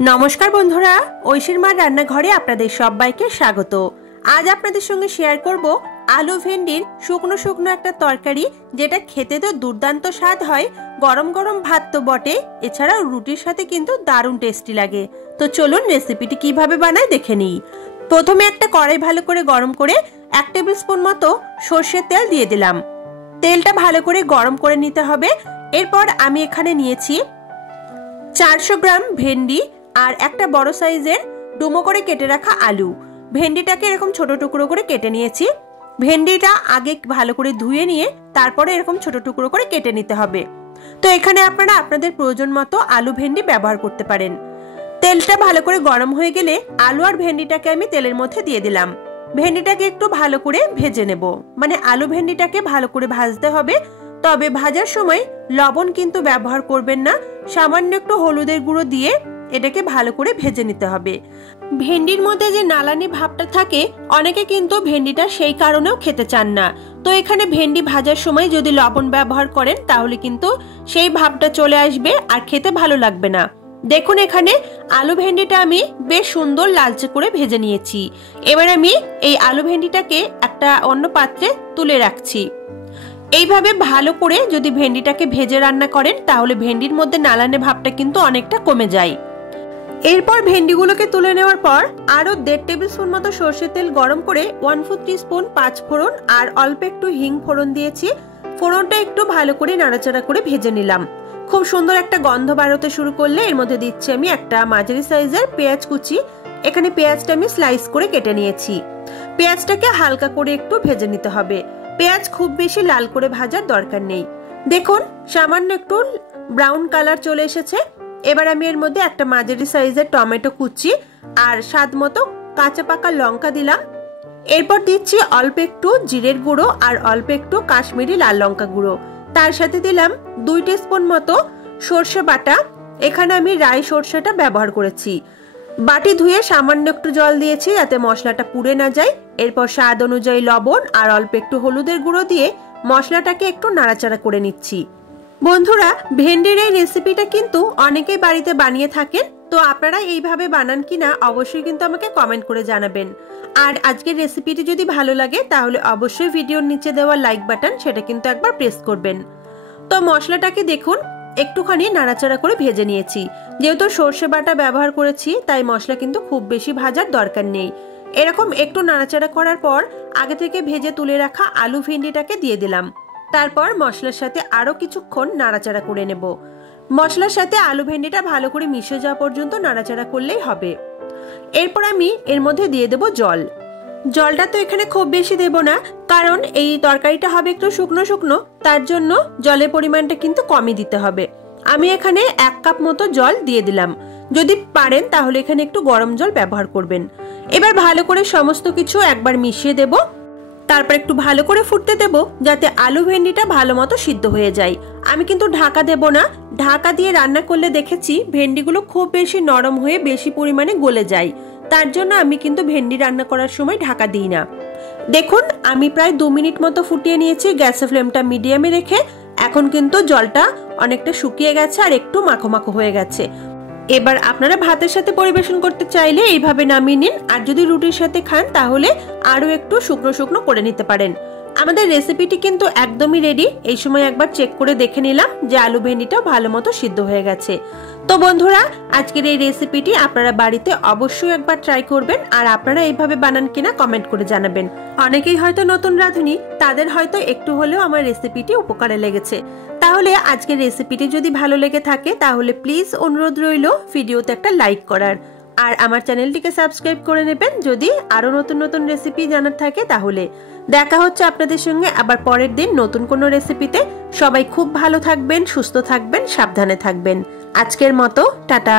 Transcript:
नमस्कार बंधुरा ঐশীর মার রান্নাঘরে আপনাদের সবাইকে স্বাগত। আজ আপনাদের সঙ্গে শেয়ার করব আলু ভেন্ডির শুকনো শুকনো একটা তরকারি, যেটা খেতে তো দুর্দান্ত স্বাদ হয়। গরম গরম ভাত তো বটে, এছাড়াও রুটির সাথে কিন্তু দারুণ টেস্টি লাগে। তো চলুন রেসিপিটি কিভাবে বানাই দেখে নিই। প্রথমে একটা কড়াই ভালো করে গরম করে 1 টেবিল স্পুন মতো সরষের তেল দিয়ে দিলাম। তেলটা ভালো করে গরম করে নিতে হবে। এরপর আমি এখানে নিয়েছি 400 গ্রাম ভেন্ডি আর একটা বড় সাইজের ডুমো করে কেটে রাখা আলু। ভেন্ডিটাকে এরকম ছোট টুকরো করে কেটে নিয়েছি। ভেন্ডিটা আগে ভালো করে ধুয়ে নিয়ে তারপরে এরকম ছোট টুকরো করে কেটে নিতে হবে। তো এখানে আপনারা আপনাদের প্রয়োজন মতো আলু ভেন্ডি ব্যবহার করতে পারেন। তেলটা ভালো করে গরম হয়ে গেলে আলু আর ভেন্ডিটাকে আমি তেলের মধ্যে দিয়ে দিলাম। ভেন্ডিটাকে একটু ভালো করে ভেজে নেব, মানে আলু ভেন্ডিটাকে ভালো করে ভাজতে হবে। তবে ভাজার সময় লবণ কিন্তু ব্যবহার করবেন না, সামান্য একটু হলুদের গুঁড়ো দিয়ে এটাকে ভালো করে ভেজে নিতে হবে। ভেন্ডির মধ্যে যে নালানি ভাবটা থাকে, অনেকে কিন্তু ভেন্ডিটা সেই কারণেও খেতে চান না। তো এখানে ভেন্ডি ভাজার সময় যদি লবণ ব্যবহার করেন তাহলে কিন্তু সেই ভাবটা চলে আসবে আর খেতে ভালো লাগবে না। দেখুন এখানে আলু ভেন্ডিটা আমি বেশ সুন্দর লালচে করে ভেজে নিয়েছি। এবার আমি এই আলু ভেন্ডিটাকে একটা অন্য পাত্রে তুলে রাখছি। এইভাবে ভালো করে যদি ভেন্ডিটাকে ভেজে রান্না করেন তাহলে ভেন্ডির মধ্যে নালানে ভাবটা কিন্তু অনেকটা কমে যায়। এরপর ভেন্ডিগুলোকে তুলে নেওয়ার পর আরো 1.5 টেবিল স্পুন মতো সরষের তেল গরম করে 1/4 টিস্পুন 5 ফোড়ন আর অল্প একটু হিং ফোড়ন দিয়েছি। ফোড়নটা একটু ভালো করে নাড়াচাড়া করে ভেজে নিলাম। খুব সুন্দর একটা গন্ধ বেরোতে শুরু করলে এর মধ্যে দিচ্ছি আমি একটা মাঝারি সাইজের পেঁয়াজ কুচি। এখানে পেঁয়াজটা আমি স্লাইস করে কেটে নিয়েছি। পেঁয়াজটাকে হালকা করে একটু ভেজে নিতে হবে। পেঁয়াজ খুব বেশি লাল করে ভাজার দরকার নেই। দেখুন সামান্য একটু ব্রাউন কালার চলে এসেছে। এবার আমি এর মধ্যে একটা মাঝারি সাইজের টমেটো কুচি আর স্বাদ মতো কাঁচা পাকা লঙ্কা দিলাম। এরপর দিচ্ছি অল্প একটু জিরের গুঁড়ো আর অল্প একটু কাশ্মীরি লাল লঙ্কা গুঁড়ো। তার সাথে দিলাম 2 টিস্পুন মতো সরষে বাটা। এখানে আমি রাই সরষেটা ব্যবহার করেছি। বাটি ধুয়ে সামান্য একটু জল দিয়েছি যাতে মশলাটা পুড়ে না যায়। এরপর স্বাদ অনুযায়ী লবণ আর অল্প একটু হলুদের গুঁড়ো দিয়ে মশলাটাকে একটু নাড়াচাড়া করে নিচ্ছি। বন্ধুরা, ভেন্ডির এই রেসিপিটা কিন্তু অনেকেই বাড়িতে বানিয়ে থাকেন। তো আপনারা এইভাবে বানান কিনা অবশ্যই কিন্তু আমাকে কমেন্ট করে জানাবেন। আর আজকের রেসিপিটি যদি ভালো লাগে তাহলে অবশ্যই ভিডিওর নিচে দেওয়া লাইক বাটন সেটা কিন্তু একবার প্রেস করবেন। তো মশলাটাকে দেখুন একটুখানি নাড়াচাড়া করে ভেজে নিয়েছি। যেহেতু সরষে বাটা ব্যবহার করেছি তাই মশলা কিন্তু খুব বেশি ভাজার দরকার নেই। এরকম একটু নাড়াচাড়া করার পর আগে থেকে ভেজে তুলে রাখা আলু ভেন্ডিটাকে দিয়ে দিলাম। তারপর মশলার সাথে আরো কিছুক্ষণ নাড়াচাড়া করে নেব। মশলার সাথে আলু ভেন্ডিটা ভালো করে মিশে যাওয়া পর্যন্ত নাড়াচাড়া করলেই হবে। এরপর আমি এর মধ্যে দিয়ে দেব জল। জলটা তো এখানে খুব বেশি দেব না, কারণ এই তরকারিটা হবে একটু শুকনো শুকনো, তার জন্য জলের পরিমাণটা কিন্তু কমই দিতে হবে। আমি এখানে 1 কাপ মতো জল দিয়ে দিলাম। যদি পারেন তাহলে এখানে একটু গরম জল ব্যবহার করবেন। এবার ভালো করে সমস্ত কিছু একবার মিশিয়ে দেব। তারপর একটু ভালো করে ফুটতে দেব যাতে আলু ভেন্ডিটা ভালো মতো সিদ্ধ হয়ে যায়। আমি কিন্তু ঢাকা দেব না। ঢাকা দিয়ে রান্না করলে দেখেছি ভেন্ডিগুলো খুব বেশি নরম হয়ে বেশি পরিমাণে গলে যায়। তার জন্য আমি কিন্তু ভেন্ডি রান্না করার সময় ঢাকা দিই না। দেখুন আমি প্রায় 2 মিনিট মতো ফুটিয়ে নিয়েছি গ্যাসের ফ্লেমটা মিডিয়ামে রেখে। এখন কিন্তু জলটা অনেকটা শুকিয়ে গেছে আর একটু মাখো মাখো হয়ে গেছে। এবার আপনারা ভাতের সাথে পরিবেশন করতে চাইলে এইভাবে নামিয়ে নিন, আর যদি রুটির সাথে খান তাহলে আরো একটু শুকনো শুকনো করে নিতে পারেন। আমাদের রেসিপিটি কিন্তু একদমই রেডি। এই সময় একবার চেক করে দেখে নিলাম যে আলু ভেন্ডিটা ভালো মতো সিদ্ধ হয়ে গেছে। তো বন্ধুরা, আজকের এই রেসিপিটি আপনারা বাড়িতে অবশ্যই একবার ট্রাই করবেন। আর আপনারা এইভাবে বানান কিনা কমেন্ট করে জানাবেন। অনেকেই হয়তো নতুন রাঁধুনি, তাদের হয়তো একটু হলেও আমার রেসিপিটি উপকারে লেগেছে। তাহলে আজকের রেসিপিটি যদি ভালো লেগে থাকে তাহলে প্লিজ অনুরোধ রইল ভিডিওতে একটা লাইক করার। আর আমার চ্যানেলটিকে সাবস্ক্রাইব করে নেবেন যদি আরো নতুন নতুন রেসিপি জানার থাকে। তাহলে দেখা হচ্ছে আপনাদের সঙ্গে আবার পরের দিন নতুন কোনো রেসিপিতে। সবাই খুব ভালো থাকবেন, সুস্থ থাকবেন, সাবধানে থাকবেন। আজকের মতো টাটা।